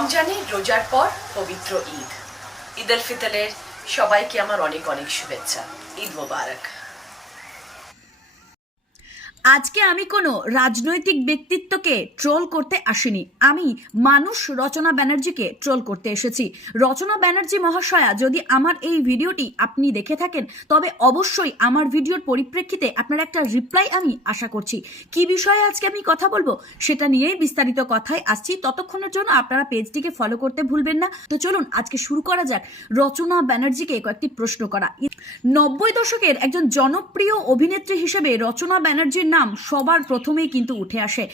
রমজানের রোজার পর পবিত্র ঈদ। ঈদ আল ফিতরের সবাইকে আমার অনেক অনেক শুভেচ্ছা। ঈদ মোবারক। আজকে আমি কোনো রাজনৈতিক ব্যক্তিত্বকে ট্রোল করতে আসিনি। আমি মানুষ রচনা ব্যানার্জিকে ট্রোল করতে এসেছি। রচনা ব্যানার্জি মহাশয়া, যদি আমার এই ভিডিওটি আপনি দেখে থাকেন, তবে অবশ্যই আমার ভিডিওর পরিপ্রেক্ষিতে আপনার একটা রিপ্লাই আমি আশা করছি। কি বিষয়ে আজকে আমি কথা বলব, সেটা নিয়েই বিস্তারিত কথায় আসছি। ততক্ষণের জন্য আপনারা পেজটিকে ফলো করতে ভুলবেন না। তো চলুন আজকে শুরু করা যাক। রচনা ব্যানার্জিকে কয়েকটি প্রশ্ন করা। নব্বই দশকের একজন জনপ্রিয় অভিনেত্রী হিসেবে রচনা ব্যানার্জির নাম সবার প্রথমেই কিন্তু উঠে আসে।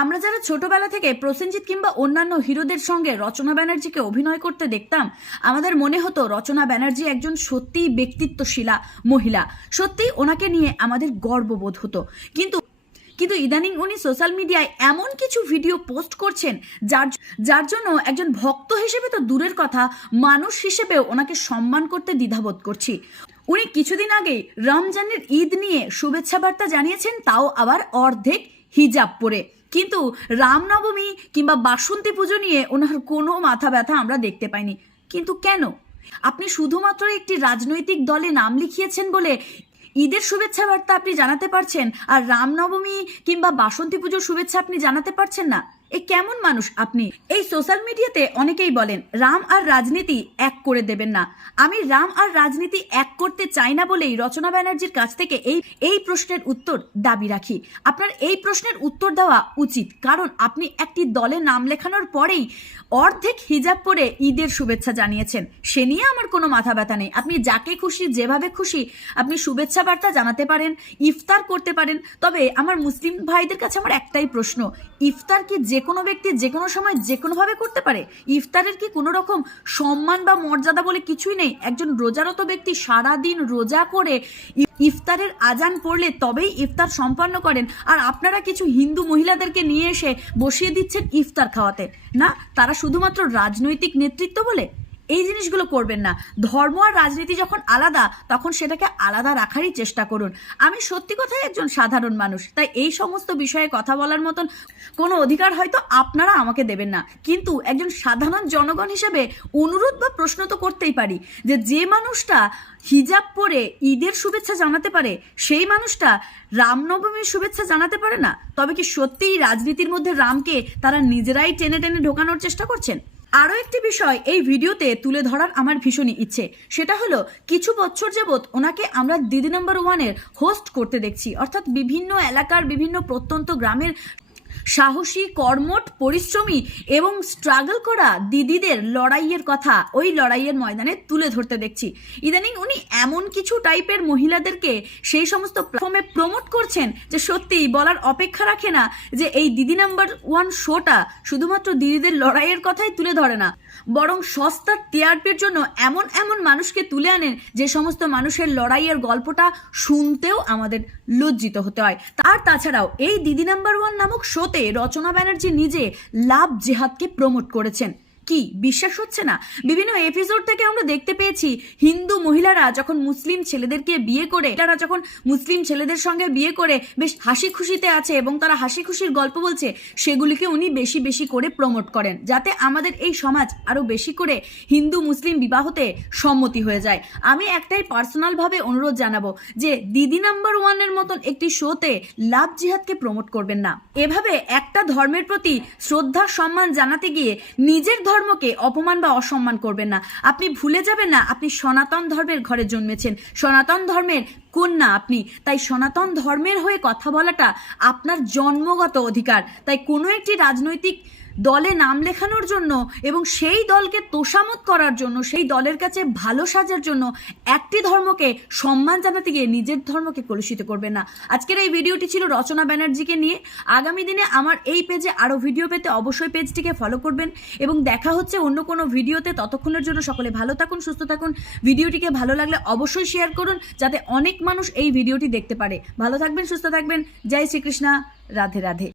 আমরা যারা ছোটবেলা থেকে প্রসেনজিৎ কিংবা অন্যান্য হিরোদের সঙ্গে রচনা ব্যানার্জিকে অভিনয় করতে দেখতাম, আমাদের মনে হতো রচনা ব্যানার্জি একজন সত্যিই ব্যক্তিত্বশীলা মহিলা। সত্যিই ওনাকে নিয়ে আমাদের গর্ববোধ হতো। কিন্তু কিন্তু ইদানিং উনি সোশ্যাল মিডিয়ায় এমন কিছু ভিডিও পোস্ট করছেন, যার যার জন্য একজন ভক্ত হিসেবে তো দূরের কথা, মানুষ হিসেবেও ওনাকে সম্মান করতে দ্বিধাবোধ করছি। উনি কিছুদিন আগেই রমজানের ঈদ নিয়ে শুভেচ্ছা বার্তা জানিয়েছেন, তাও আবার অর্ধেক হিজাব পরে। কিন্তু রামনবমী কিংবা বাসন্তী পুজো নিয়ে ওনার কোনো মাথা ব্যথা আমরা দেখতে পাইনি। কিন্তু কেন? আপনি শুধুমাত্র একটি রাজনৈতিক দলে নাম লিখিয়েছেন বলে ঈদের শুভেচ্ছা বার্তা আপনি জানাতে পারছেন, আর রামনবমী কিংবা বাসন্তী পুজোর শুভেচ্ছা আপনি জানাতে পারছেন না। এ কেমন মানুষ আপনি? এই সোশ্যাল মিডিয়াতে অনেকেই বলেন, রাম আর রাজনীতি এক করে দেবেন না। আমি রাম আর রাজনীতি এক করতে চাই না বলেই রচনা ব্যানার্জির কাছ থেকে এই এই প্রশ্নের উত্তর দাবি রাখি। আপনার এই প্রশ্নের উত্তর দেওয়া উচিত, কারণ আপনি একটি দলে নাম লেখানোর পরেই অর্ধেক হিজাব পরে ঈদের শুভেচ্ছা জানিয়েছেন। সে নিয়ে আমার কোনো মাথা ব্যথা নেই। আপনি যাকে খুশি, যেভাবে খুশি আপনি শুভেচ্ছা বার্তা জানাতে পারেন, ইফতার করতে পারেন। তবে আমার মুসলিম ভাইদের কাছে আমার একটাই প্রশ্ন, ইফতার কি যে কোনো ব্যক্তি যে কোনো সময় যে কোনোভাবে করতে পারে, ইফতারের কি কোনো রকম সম্মান বা মর্যাদা বলে কিছুই নেই? একজন রোজারত ব্যক্তি সারা দিন রোজা করে ইফতারের আজান পড়লে তবেই ইফতার সম্পন্ন করেন। আর আপনারা কিছু হিন্দু মহিলাদেরকে নিয়ে এসে বসিয়ে দিচ্ছেন ইফতার খাওয়াতে। না, তারা শুধুমাত্র রাজনৈতিক নেতৃত্ব বলে? এই জিনিসগুলো করবেন না। ধর্ম আর রাজনীতি যখন আলাদা, তখন সেটাকে আলাদা রাখারই চেষ্টা করুন। আমি সত্যি কথাই একজন সাধারণ মানুষ, তাই এই সমস্ত বিষয়ে কথা বলার মতন কোনো অধিকার হয়তো আপনারা আমাকে দেবেন না। কিন্তু একজন সাধারণ জনগণ হিসেবে অনুরোধ বা প্রশ্ন তো করতেই পারি যে যে মানুষটা হিজাব পরে ঈদের শুভেচ্ছা জানাতে পারে, সেই মানুষটা রামনবমীর শুভেচ্ছা জানাতে পারে না? তবে কি সত্যিই রাজনীতির মধ্যে রামকে তারা নিজেরাই টেনে টেনে ঢোকানোর চেষ্টা করছেন? আরও একটি বিষয় এই ভিডিওতে তুলে ধরার আমার ভীষণই ইচ্ছে। সেটা হলো, কিছু বছর যাবৎ ওনাকে আমরা দিদি নাম্বার ওয়ানের হোস্ট করতে দেখছি। অর্থাৎ বিভিন্ন এলাকার বিভিন্ন প্রত্যন্ত গ্রামের সাহসী, কর্মঠ, পরিশ্রমী এবং স্ট্রাগল করা দিদিদের লড়াইয়ের কথা ওই লড়াইয়ের ময়দানে তুলে ধরতে দেখছি। ইদানিং উনি এমন কিছু টাইপের মহিলাদেরকে সেই সমস্ত প্ল্যাটফর্মে প্রমোট করছেন যে সত্যিই বলার অপেক্ষা রাখে না যে এই দিদি নাম্বার ওয়ান শোটা শুধুমাত্র দিদিদের লড়াইয়ের কথাই তুলে ধরে না, বরং সস্তার টিআরপির জন্য এমন এমন মানুষকে তুলে আনেন যে সমস্ত মানুষের লড়াইয়ের গল্পটা শুনতেও আমাদের লজ্জিত হতে হয়। তার তাছাড়াও এই দিদি নাম্বার ওয়ান নামক শোতে রচনা ব্যানার্জি নিজে লাভ জেহাদকে প্রমোট করেছেন। কি? বিশ্বাস হচ্ছে না? বিভিন্ন এপিসোড থেকে আমরা দেখতে পেয়েছি, হিন্দু মহিলারা যখন মুসলিম ছেলেদেরকে বিয়ে করে, তারা যখন মুসলিম ছেলেদের সঙ্গে বিয়ে করে, বেশ হাসি খুশিতে আছে এবং তারা হাসি খুশির গল্প বলছে, সেগুলিকে উনি বেশি বেশি করে প্রমোট করেন, যাতে আমাদের এই সমাজ আরও বেশি করে হিন্দু মুসলিম বিবাহতে সম্মতি হয়ে যায়। আমি একটাই পার্সোনালভাবে অনুরোধ জানাব যে, দিদি নাম্বার ওয়ানের মতন একটি শোতে লাভ জিহাদকে প্রমোট করবেন না। এভাবে একটা ধর্মের প্রতি শ্রদ্ধা, সম্মান জানাতে গিয়ে নিজের ধর্মকে অপমান বা অসম্মান করবেন না। আপনি ভুলে যাবেন না, আপনি সনাতন ধর্মের ঘরে জন্মেছেন। সনাতন ধর্মের কন্যা আপনি। তাই সনাতন ধর্মের হয়ে কথা বলাটা আপনার জন্মগত অধিকার। তাই কোনো একটি রাজনৈতিক দলে নাম লেখানোর জন্য এবং সেই দলকে তোষামত করার জন্য, সেই দলের কাছে ভালো সাজার জন্য একটি ধর্মকে সম্মান জানাতে গিয়ে নিজের ধর্মকে কলুষিত করবেন না। আজকের এই ভিডিওটি ছিল রচনা ব্যানার্জিকে নিয়ে। আগামী দিনে আমার এই পেজে আরও ভিডিও পেতে অবশ্যই পেজটিকে ফলো করবেন এবং দেখা হচ্ছে অন্য কোনো ভিডিওতে। ততক্ষণের জন্য সকলে ভালো থাকুন, সুস্থ থাকুন। ভিডিওটিকে ভালো লাগলে অবশ্যই শেয়ার করুন যাতে অনেক মানুষ এই ভিডিওটি দেখতে পারে। ভালো থাকবেন, সুস্থ থাকবেন। জয় শ্রীকৃষ্ণা। রাধে রাধে।